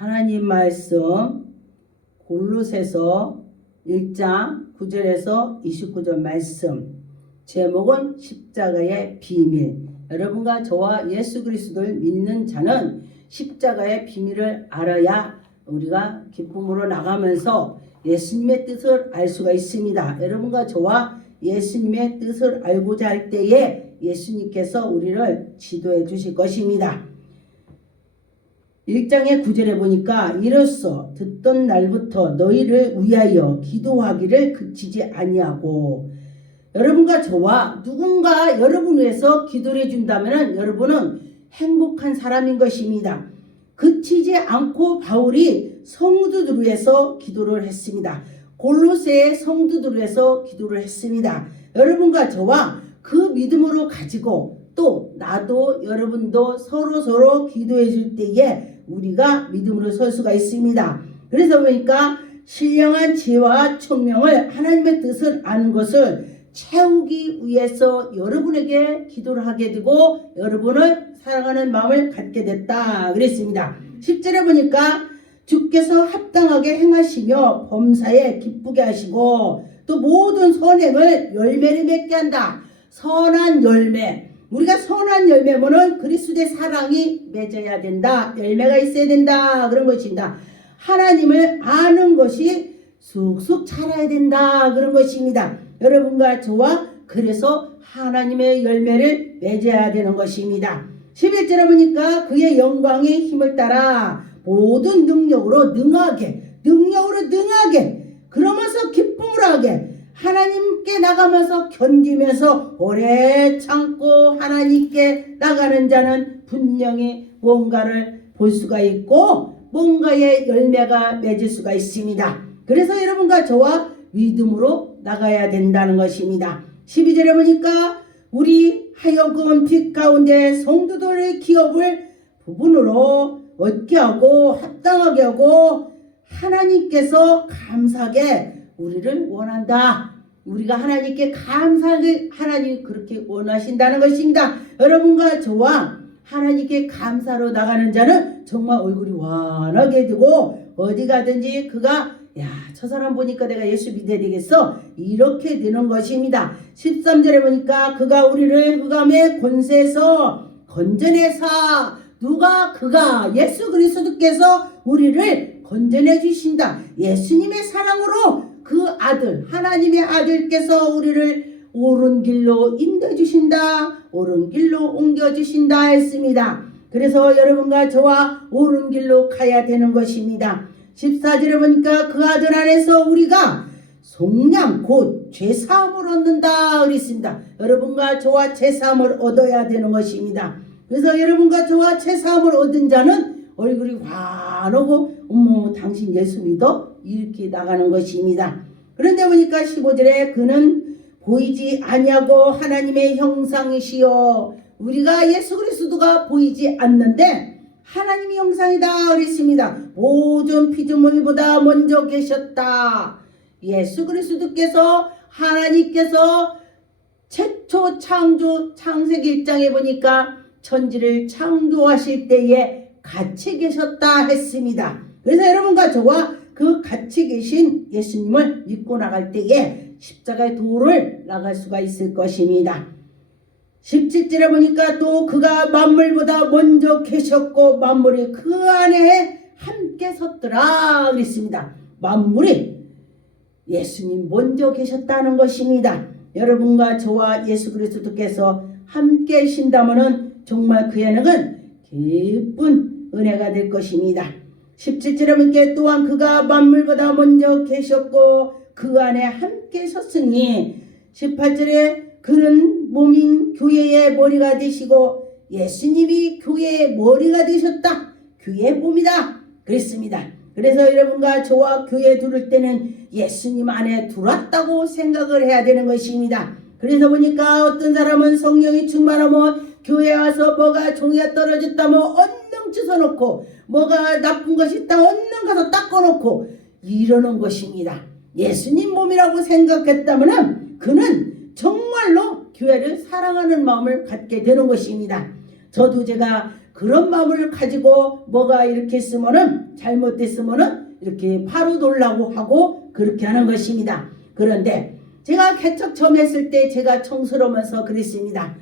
하나님 말씀 골로새서 1장 9절에서 29절 말씀, 제목은 십자가의 비밀. 여러분과 저와 예수 그리스도를 믿는 자는 십자가의 비밀을 알아야 우리가 기쁨으로 나가면서 예수님의 뜻을 알 수가 있습니다. 여러분과 저와 예수님의 뜻을 알고자 할 때에 예수님께서 우리를 지도해 주실 것입니다. 1장의 9절에 보니까 이로써 듣던 날부터 너희를 위하여 기도하기를 그치지 아니하고, 여러분과 저와 누군가 여러분을 위해서 기도를 해준다면 여러분은 행복한 사람인 것입니다. 그치지 않고 바울이 성도들을 위해서 기도를 했습니다. 골로새의 성도들을 위해서 기도를 했습니다. 여러분과 저와 그 믿음으로 가지고 또 나도 여러분도 서로 기도해 줄 때에 우리가 믿음으로 설 수가 있습니다. 그래서 보니까 신령한 지혜와 총명을, 하나님의 뜻을 아는 것을 채우기 위해서 여러분에게 기도를 하게 되고 여러분을 사랑하는 마음을 갖게 됐다 그랬습니다. 10절에 보니까 주께서 합당하게 행하시며 범사에 기쁘게 하시고 또 모든 선행을 열매를 맺게 한다. 선한 열매, 우리가 선한 열매면은 그리스도의 사랑이 맺어야 된다. 열매가 있어야 된다. 그런 것입니다. 하나님을 아는 것이 쑥쑥 자라야 된다. 그런 것입니다. 여러분과 저와 그래서 하나님의 열매를 맺어야 되는 것입니다. 11절에 보니까 그의 영광의 힘을 따라 모든 능력으로 능하게 그러면서 기쁨으로 하게, 하나님께 나가면서 견디면서 오래 참고 하나님께 나가는 자는 분명히 뭔가를 볼 수가 있고 뭔가의 열매가 맺을 수가 있습니다. 그래서 여러분과 저와 믿음으로 나가야 된다는 것입니다. 12절에 보니까 우리 하여금 빛 가운데 성도들의 기업을 부분으로 얻게 하고 합당하게 하고 하나님께서 감사하게 우리를 원한다. 우리가 하나님께 감사하게, 하나님이 그렇게 원하신다는 것입니다. 여러분과 저와 하나님께 감사로 나가는 자는 정말 얼굴이 환하게 되고 어디 가든지 그가 저 사람 보니까 내가 예수 믿어야 되겠어, 이렇게 되는 것입니다. 13절에 보니까 그가 우리를 흑암의 권세에서 건져내사, 그가 예수 그리스도께서 우리를 건져내 주신다. 예수님의 사랑으로 그 아들, 하나님의 아들께서 우리를 옳은 길로 인도해 주신다. 옳은 길로 옮겨 주신다 했습니다. 그래서 여러분과 저와 옳은 길로 가야 되는 것입니다. 14절에 보니까 그 아들 안에서 우리가 속량 곧 죄사함을 얻는다 그랬습니다. 여러분과 저와 죄사함을 얻어야 되는 것입니다. 그래서 여러분과 저와 죄사함을 얻은 자는 얼굴이 환하고 어머 당신 예수 믿어? 이렇게 나가는 것입니다. 그런데 보니까 15절에 그는 보이지 아니하고 하나님의 형상이시여, 우리가 예수 그리스도가 보이지 않는데 하나님의 형상이다 그랬습니다. 모든 피조물보다 먼저 계셨다. 예수 그리스도께서, 하나님께서 최초 창세기 1장에 보니까 천지를 창조하실 때에 같이 계셨다 했습니다. 그래서 여러분과 저와 그 같이 계신 예수님을 믿고 나갈 때에 십자가의 도를 나갈 수가 있을 것입니다. 17절에 보니까 또 그가 만물보다 먼저 계셨고 만물이 그 안에 함께 섰더라 그랬습니다. 만물이 예수님 먼저 계셨다는 것입니다. 여러분과 저와 예수 그리스도께서 함께 계신다면 정말 그 예능은 기쁜 은혜가 될 것입니다. 17절에 보니까 또한 그가 만물보다 먼저 계셨고 그 안에 함께 섰으니, 18절에 그는 몸인 교회의 머리가 되시고 예수님이 교회의 머리가 되셨다. 교회의 몸이다 그랬습니다. 그래서 여러분과 저와 교회에 들을 때는 예수님 안에 들어왔다고 생각을 해야 되는 것입니다. 그래서 보니까 어떤 사람은 성령이 충만하면 교회에 와서 뭐가 종이가 떨어졌다면 얼른 주워놓고 뭐가 나쁜 것이 있다 얼른 가서 닦아놓고 이러는 것입니다. 예수님 몸이라고 생각했다면 그는 정말로 교회를 사랑하는 마음을 갖게 되는 것입니다. 저도 제가 그런 마음을 가지고 뭐가 이렇게 했으면은 잘못됐으면은 이렇게 바로 놀라고 하고 그렇게 하는 것입니다. 그런데 제가 개척 처음 했을 때 제가 청스러우면서 그랬습니다.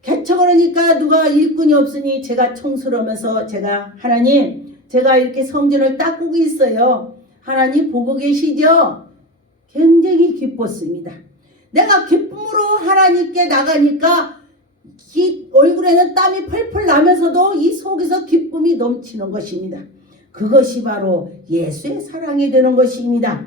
개척을 하니까 누가 일꾼이 없으니 제가 청스러우면서 제가 하나님 제가 이렇게 성전을 닦고 있어요. 하나님 보고 계시죠? 굉장히 기뻤습니다. 내가 기쁨으로 하나님께 나가니까 이 얼굴에는 땀이 펄펄 나면서도 이 속에서 기쁨이 넘치는 것입니다. 그것이 바로 예수의 사랑이 되는 것입니다.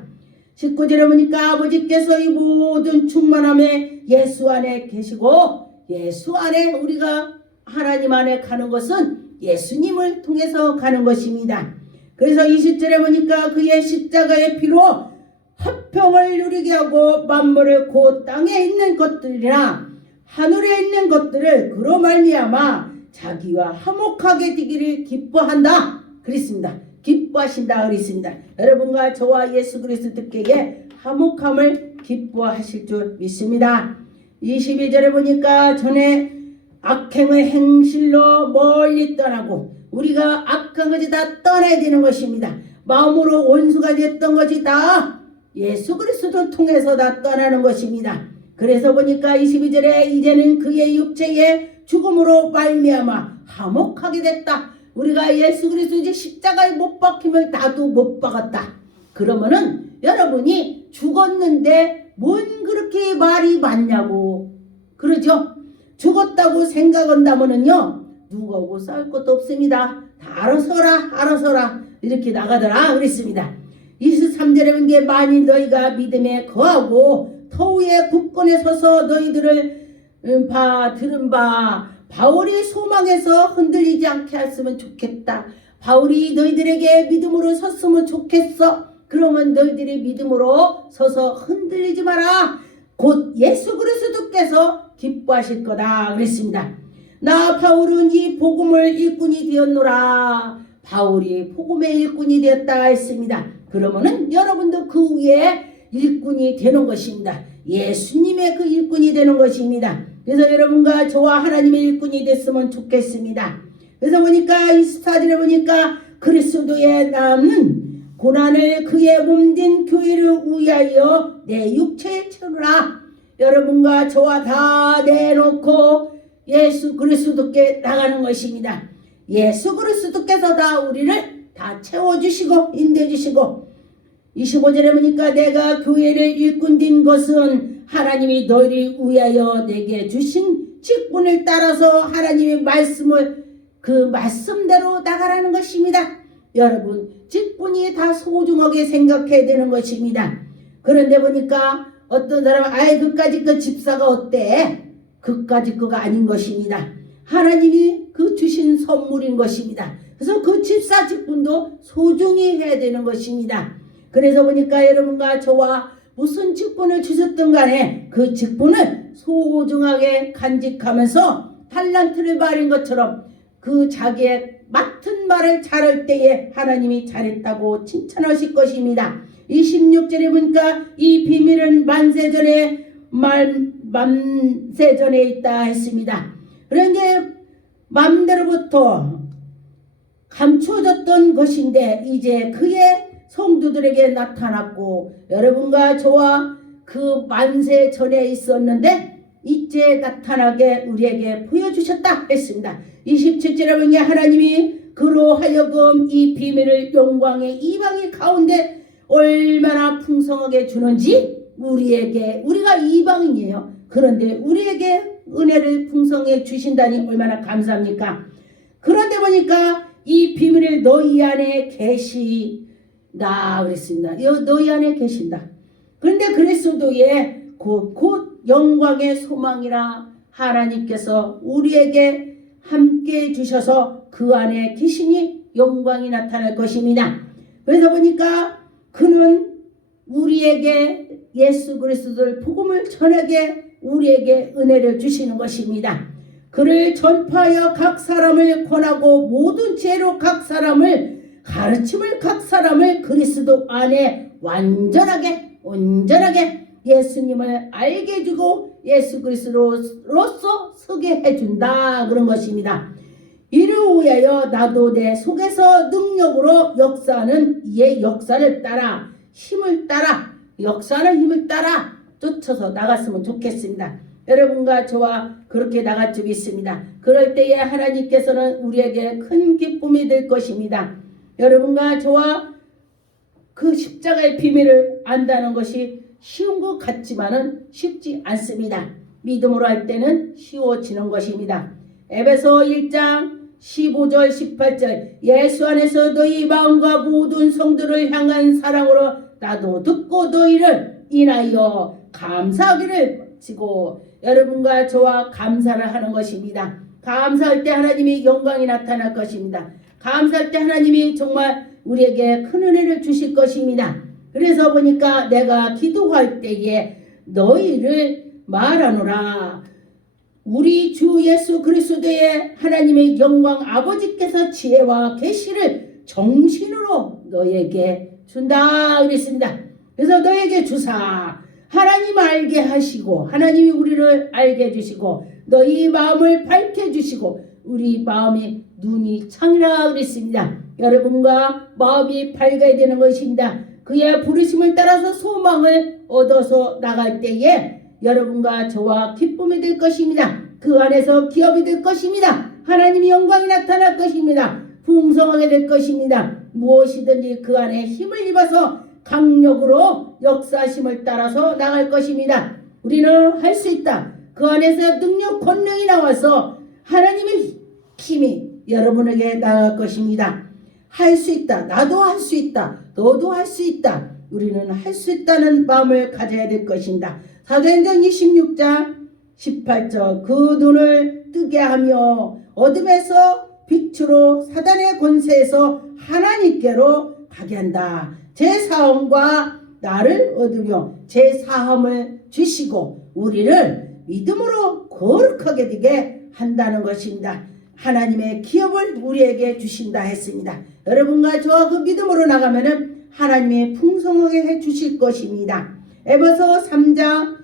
19절에 보니까 아버지께서 이 모든 충만함에 예수 안에 계시고 예수 안에 우리가 하나님 안에 가는 것은 예수님을 통해서 가는 것입니다. 그래서 20절에 보니까 그의 십자가의 피로 화평을 누리게 하고 만물을 곧 땅에 있는 것들이나 하늘에 있는 것들을 그로 말미암아 자기와 화목하게 되기를 기뻐한다 그랬습니다. 기뻐하신다 그랬습니다. 여러분과 저와 예수 그리스도께 화목함을 기뻐하실 줄 믿습니다. 22절에 보니까 전에 악행의 행실로 멀리 떠나고 우리가 악한 것이 다 떠나야 되는 것입니다. 마음으로 원수가 됐던 것이 다 예수 그리스도 통해서 다 떠나는 것입니다. 그래서 보니까 22절에 이제는 그의 육체의 죽음으로 말미암아 화목하게 됐다. 우리가 예수 그리스도 십자가에 못 박힘을 나도 못 박았다. 그러면은 여러분이 죽었는데 뭔 그렇게 말이 많냐고 그러죠. 죽었다고 생각한다면은요 누가 오고 싸울 것도 없습니다. 다 알아서라 이렇게 나가더라 그랬습니다. 23절에 본 게 만일 너희가 믿음에 거하고 터위의 굳건에 서서 너희들을 들은 바 바울이 소망에서 흔들리지 않게 했으면 좋겠다. 바울이 너희들에게 믿음으로 섰으면 좋겠어. 그러면 너희들이 믿음으로 서서 흔들리지 마라. 곧 예수 그리스도께서 기뻐하실 거다 그랬습니다. 나 바울은 이 복음을 일꾼이 되었노라. 바울이 복음의 일꾼이 되었다 했습니다. 그러면은 여러분도 그 위에 일꾼이 되는 것입니다. 예수님의 그 일꾼이 되는 것입니다. 그래서 여러분과 저와 하나님의 일꾼이 됐으면 좋겠습니다. 그래서 보니까 24절에 보니까 그리스도의 남은 고난을 그의 몸된 교회를 위하여 내 육체에 채우라. 여러분과 저와 다 내놓고 예수 그리스도께 나가는 것입니다. 예수 그리스도께서 다 우리를 다 채워주시고 인도해주시고 25절에 보니까 내가 교회를 일꾼 된 것은 하나님이 너희를 위하여 내게 주신 직분을 따라서 하나님의 말씀을 그 말씀대로 나가라는 것입니다. 여러분 직분이 다 소중하게 생각해야 되는 것입니다. 그런데 보니까 어떤 사람은 아이 그까짓 그 집사가 어때? 그까짓 그가 아닌 것입니다. 하나님이 그 주신 선물인 것입니다. 그래서 그 집사 직분도 소중히 해야 되는 것입니다. 그래서 보니까 여러분과 저와 무슨 직분을 주셨든 간에 그 직분을 소중하게 간직하면서 달란트를 발인 것처럼 그 자기의 맡은 말을 잘할 때에 하나님이 잘했다고 칭찬하실 것입니다. 26절에 보니까 이 비밀은 만세전에 있다 했습니다. 그런데 마음대로부터 감추어졌던 것인데 이제 그의 성도들에게 나타났고 여러분과 저와 그 만세 전에 있었는데 이제 나타나게 우리에게 보여주셨다 했습니다. 27절에 보니 하나님이 그로 하여금 이 비밀을 영광의 이방인 가운데 얼마나 풍성하게 주는지 우리에게 우리가 이방인이에요. 그런데 우리에게 은혜를 풍성해 주신다니 얼마나 감사합니까? 그런데 보니까 이 비밀을 너희 안에 계시다 그랬습니다. 너희 안에 계신다. 그런데 그리스도의 곧 영광의 소망이라 하나님께서 우리에게 함께 주셔서 그 안에 계시니 영광이 나타날 것입니다. 그래서 보니까 그는 우리에게 예수 그리스도를 복음을 전하게 우리에게 은혜를 주시는 것입니다. 그를 전파하여 각 사람을 권하고 모든 죄로 각 사람을 가르침을 각 사람을 그리스도 안에 온전하게 예수님을 알게 해주고 예수 그리스도로서 서게 해준다 그런 것입니다. 이를 위하여 나도 내 속에서 능력으로 역사하는 이의 역사를 따라 힘을 따라 역사하는 힘을 따라 쫓아서 나갔으면 좋겠습니다. 여러분과 저와 그렇게 나갈 적이 있습니다. 그럴 때에 하나님께서는 우리에게 큰 기쁨이 될 것입니다. 여러분과 저와 그 십자가의 비밀을 안다는 것이 쉬운 것 같지만은 쉽지 않습니다. 믿음으로 할 때는 쉬워지는 것입니다. 에베소 1장 15절 18절 예수 안에서 너희 마음과 모든 성도를 향한 사랑으로 나도 듣고 너희를 인하여 감사하기를 지고 여러분과 저와 감사를 하는 것입니다. 감사할 때 하나님이 영광이 나타날 것입니다. 감사할 때 하나님이 정말 우리에게 큰 은혜를 주실 것입니다. 그래서 보니까 내가 기도할 때에 너희를 말하노라. 우리 주 예수 그리스도의 하나님의 영광 아버지께서 지혜와 계시를 정신으로 너에게 준다 그랬습니다. 그래서 너에게 주사 하나님 알게 하시고 하나님이 우리를 알게 해주시고 너희 마음을 밝혀주시고 우리 마음이 눈이 창이라 그랬습니다. 여러분과 마음이 밝아야 되는 것입니다. 그의 부르심을 따라서 소망을 얻어서 나갈 때에 여러분과 저와 기쁨이 될 것입니다. 그 안에서 기업이 될 것입니다. 하나님의 영광이 나타날 것입니다. 풍성하게 될 것입니다. 무엇이든지 그 안에 힘을 입어서 강력으로 역사심을 따라서 나갈 것입니다. 우리는 할 수 있다. 그 안에서 능력 권능이 나와서 하나님의 힘이 여러분에게 나갈 것입니다. 할 수 있다. 나도 할 수 있다. 너도 할 수 있다. 우리는 할 수 있다는 마음을 가져야 될 것입니다. 사도행전 26장 18절 그 눈을 뜨게 하며 어둠에서 빛으로 사단의 권세에서 하나님께로 가게 한다. 제 사함과 나를 얻으며 제 사함을 주시고 우리를 믿음으로 거룩하게 되게 한다는 것입니다. 하나님의 기업을 우리에게 주신다 했습니다. 여러분과 저와 그 믿음으로 나가면은 하나님이 풍성하게 해 주실 것입니다. 에베소 3장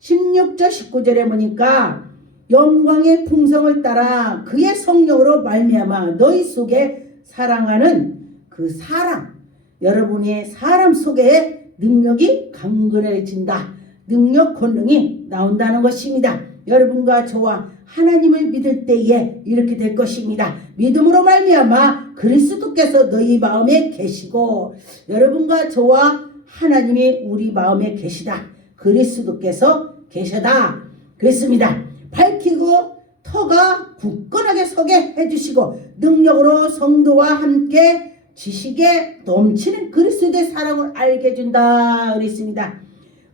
16절 19절에 보니까 영광의 풍성을 따라 그의 성령으로 말미암아 너희 속에 사랑하는 그 사랑 여러분의 사람 속에 능력이 강건해진다. 능력 권능이 나온다는 것입니다. 여러분과 저와 하나님을 믿을 때에 이렇게 될 것입니다. 믿음으로 말미암아 그리스도께서 너희 마음에 계시고 여러분과 저와 하나님이 우리 마음에 계시다. 그리스도께서 계셔다. 그랬습니다. 밝히고 터가 굳건하게 서게 해주시고 능력으로 성도와 함께 지식에 넘치는 그리스도의 사랑을 알게 해준다 그랬습니다.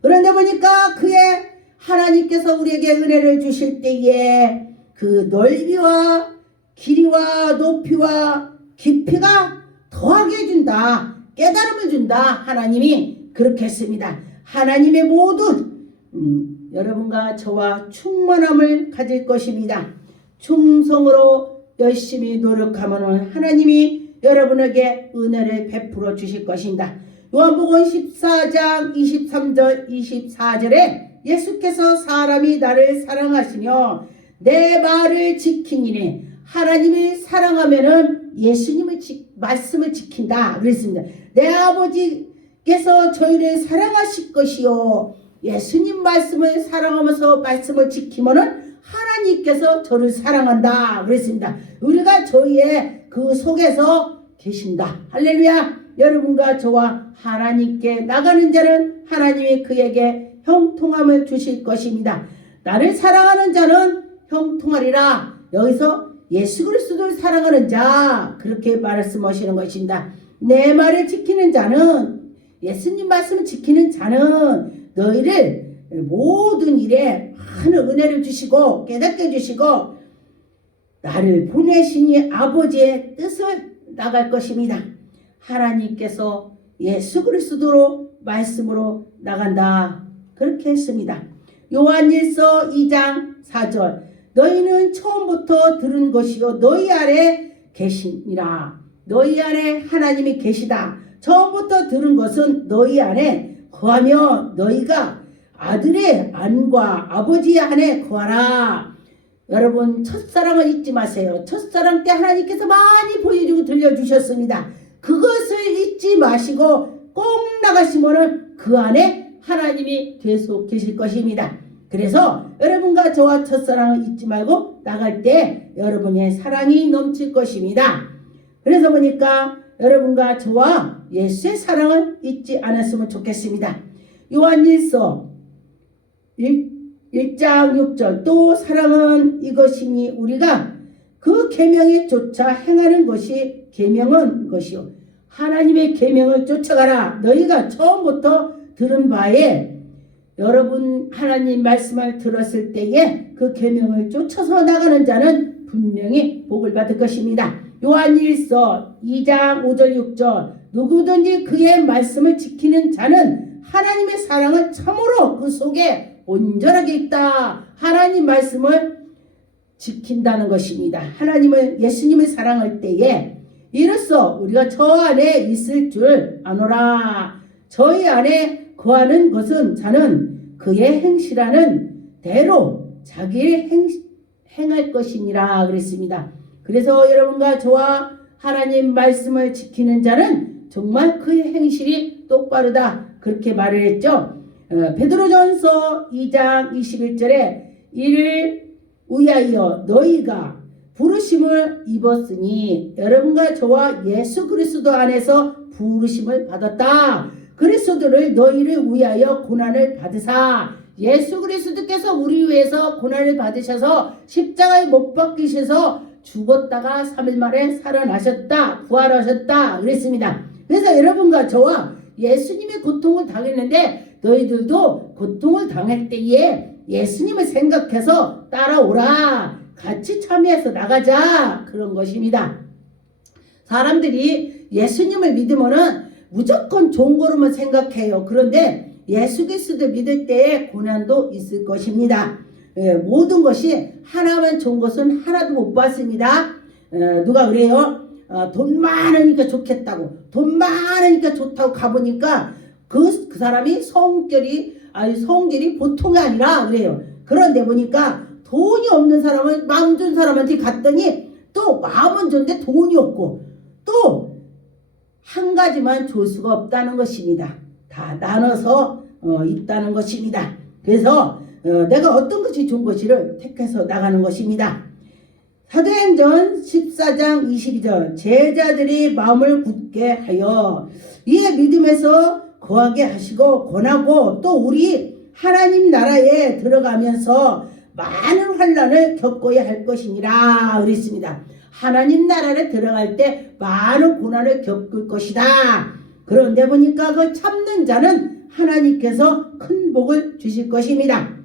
그런데 보니까 그의 하나님께서 우리에게 은혜를 주실 때에 그 넓이와 길이와 높이와 깊이가 더하게 해준다. 깨달음을 준다. 하나님이 그렇게 했습니다. 하나님의 모든 여러분과 저와 충만함을 가질 것입니다. 충성으로 열심히 노력하면 하나님이 여러분에게 은혜를 베풀어 주실 것입니다. 요한복음 14장 23절 24절에 예수께서 사람이 나를 사랑하시며 내 말을 지키니니 하나님을 사랑하면은 예수님의 말씀을 지킨다 그랬습니다. 내 아버지께서 저희를 사랑하실 것이요 예수님 말씀을 사랑하면서 말씀을 지키면은 하나님께서 저를 사랑한다 그랬습니다. 우리가 저희의 그 속에서 계신다. 할렐루야. 여러분과 저와 하나님께 나가는 자는 하나님이 그에게 형통함을 주실 것입니다. 나를 사랑하는 자는 형통하리라. 여기서 예수 그리스도를 사랑하는 자 그렇게 말씀하시는 것입니다. 내 말을 지키는 자는 예수님 말씀을 지키는 자는 너희를 모든 일에 많은 은혜를 주시고 깨닫게 해주시고 나를 보내시니 아버지의 뜻을 나갈 것입니다. 하나님께서 예수 그리스도로 말씀으로 나간다. 그렇게 했습니다. 요한일서 2장 4절 너희는 처음부터 들은 것이요 너희 아래 계시니라. 너희 안에 하나님이 계시다. 처음부터 들은 것은 너희 안에 거하며 너희가 아들의 안과 아버지의 안에 거하라. 여러분 첫사랑을 잊지 마세요. 첫사랑 때 하나님께서 많이 보여주고 들려주셨습니다. 그것을 잊지 마시고 꼭 나가시면은 그 안에 하나님이 계속 계실 것입니다. 그래서 여러분과 저와 첫사랑을 잊지 말고 나갈 때 여러분의 사랑이 넘칠 것입니다. 그래서 보니까 여러분과 저와 예수의 사랑을 잊지 않았으면 좋겠습니다. 요한일서 1장 6절 또 사랑은 이것이니 우리가 그 계명에 쫓아 행하는 것이 계명은 것이요 하나님의 계명을 쫓아가라. 너희가 처음부터 들은 바에 여러분 하나님 말씀을 들었을 때에 그 계명을 쫓아서 나가는 자는 분명히 복을 받을 것입니다. 요한일서 2장 5절 6절 누구든지 그의 말씀을 지키는 자는 하나님의 사랑을 참으로 그 속에 온전하게 있다. 하나님 말씀을 지킨다는 것입니다. 하나님을 예수님을 사랑할 때에 이로써 우리가 저 안에 있을 줄 아노라. 저희 안에 거하는 것은 자는 그의 행실하는 대로 자기의 행할 것이니라 그랬습니다. 그래서 여러분과 저와 하나님 말씀을 지키는 자는 정말 그의 행실이 똑바르다 그렇게 말을 했죠. 베드로전서 2장 21절에 이를 위하여 너희가 부르심을 입었으니 여러분과 저와 예수 그리스도 안에서 부르심을 받았다. 그리스도를 너희를 위하여 고난을 받으사 예수 그리스도께서 우리 위해서 고난을 받으셔서 십자가에 못 박히셔서 죽었다가 3일 만에 살아나셨다. 부활하셨다. 그랬습니다. 그래서 여러분과 저와 예수님의 고통을 당했는데 너희들도 고통을 당할 때에 예수님을 생각해서 따라오라. 같이 참여해서 나가자. 그런 것입니다. 사람들이 예수님을 믿으면은 무조건 좋은 거로만 생각해요. 그런데 예수 그리스도 믿을 때에 고난도 있을 것입니다. 모든 것이 하나만 좋은 것은 하나도 못 받습니다. 누가 그래요? 돈 많으니까 좋겠다고 돈 많으니까 좋다고 가보니까 그 사람이 성질이 보통이 아니라 그래요. 그런데 보니까 돈이 없는 사람은 마음 좋은 사람한테 갔더니 또 마음은 좋은데 돈이 없고 또 한 가지만 줄 수가 없다는 것입니다. 다 나눠서 있다는 것입니다. 그래서 내가 어떤 것이 좋은 것이를 택해서 나가는 것입니다. 사도행전 14장 22절 제자들이 마음을 굳게 하여 이에 믿음에서 거하게 하시고 권하고 또 우리 하나님 나라에 들어가면서 많은 환난을 겪어야 할 것이니라 그랬습니다. 하나님 나라에 들어갈 때 많은 고난을 겪을 것이다. 그런데 보니까 그 참는 자는 하나님께서 큰 복을 주실 것입니다.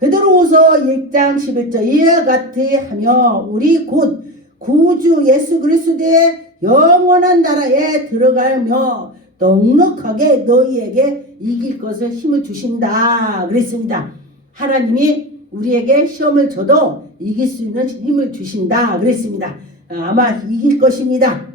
베드로후서 1장 11절 이와 같이 하며 우리 곧 구주 예수 그리스도의 영원한 나라에 들어가며 넉넉하게 너희에게 이길 것을 힘을 주신다 그랬습니다. 하나님이 우리에게 시험을 줘도 이길 수 있는 힘을 주신다 그랬습니다. 아마 이길 것입니다.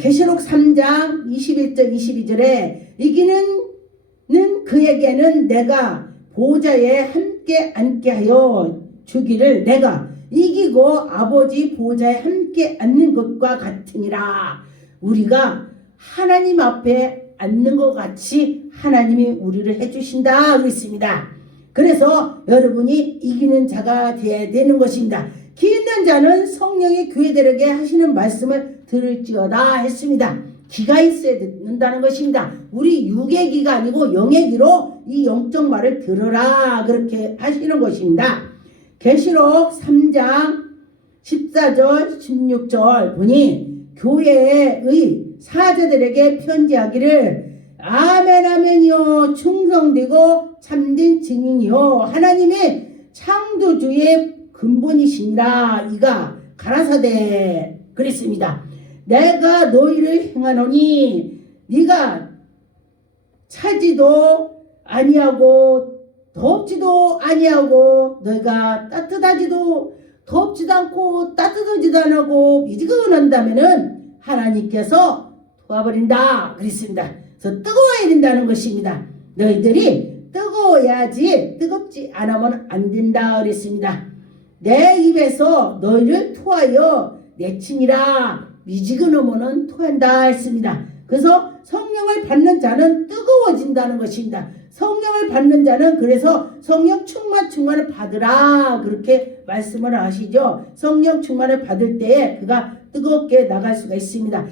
계시록 3장 21절 22절에 이기는 그에게는 내가 보좌에 함께 앉게 하여 주기를 내가 이기고 아버지 보좌에 함께 앉는 것과 같으니라. 우리가 하나님 앞에 앉는 것 같이 하나님이 우리를 해주신다 그랬습니다. 그래서 여러분이 이기는 자가 되어야 되는 것입니다. 기 있는 자는 성령이 교회들에게 하시는 말씀을 들을지어다 했습니다. 기가 있어야 된다는 것입니다. 우리 육의 기가 아니고 영의 기로 이 영적 말을 들어라 그렇게 하시는 것입니다. 계시록 3장 14절 16절 보니 교회의 사제들에게 편지하기를 아멘 아멘이요 충성되고 참된 증인이요 하나님의 창조주의 근본이시니라 이가 가라사대 그랬습니다. 내가 너희를 행하노니 네가 차지도 아니하고 덥지도 아니하고 너희가 따뜻하지도 덥지도 않고 따뜻하지도 않고 미지근한다면은 하나님께서 도와버린다 그랬습니다. 그래서 뜨거워야 된다는 것입니다. 너희들이 뜨거워야지 뜨겁지 않으면 안 된다 그랬습니다. 내 입에서 너희를 토하여 내치니라. 미지근하면은 토한다 했습니다. 그래서 성령을 받는 자는 뜨거워진다는 것입니다. 성령을 받는 자는 그래서 성령 충만을 받으라 그렇게 말씀을 하시죠. 성령 충만을 받을 때에 그가 뜨겁게 나갈 수가 있습니다.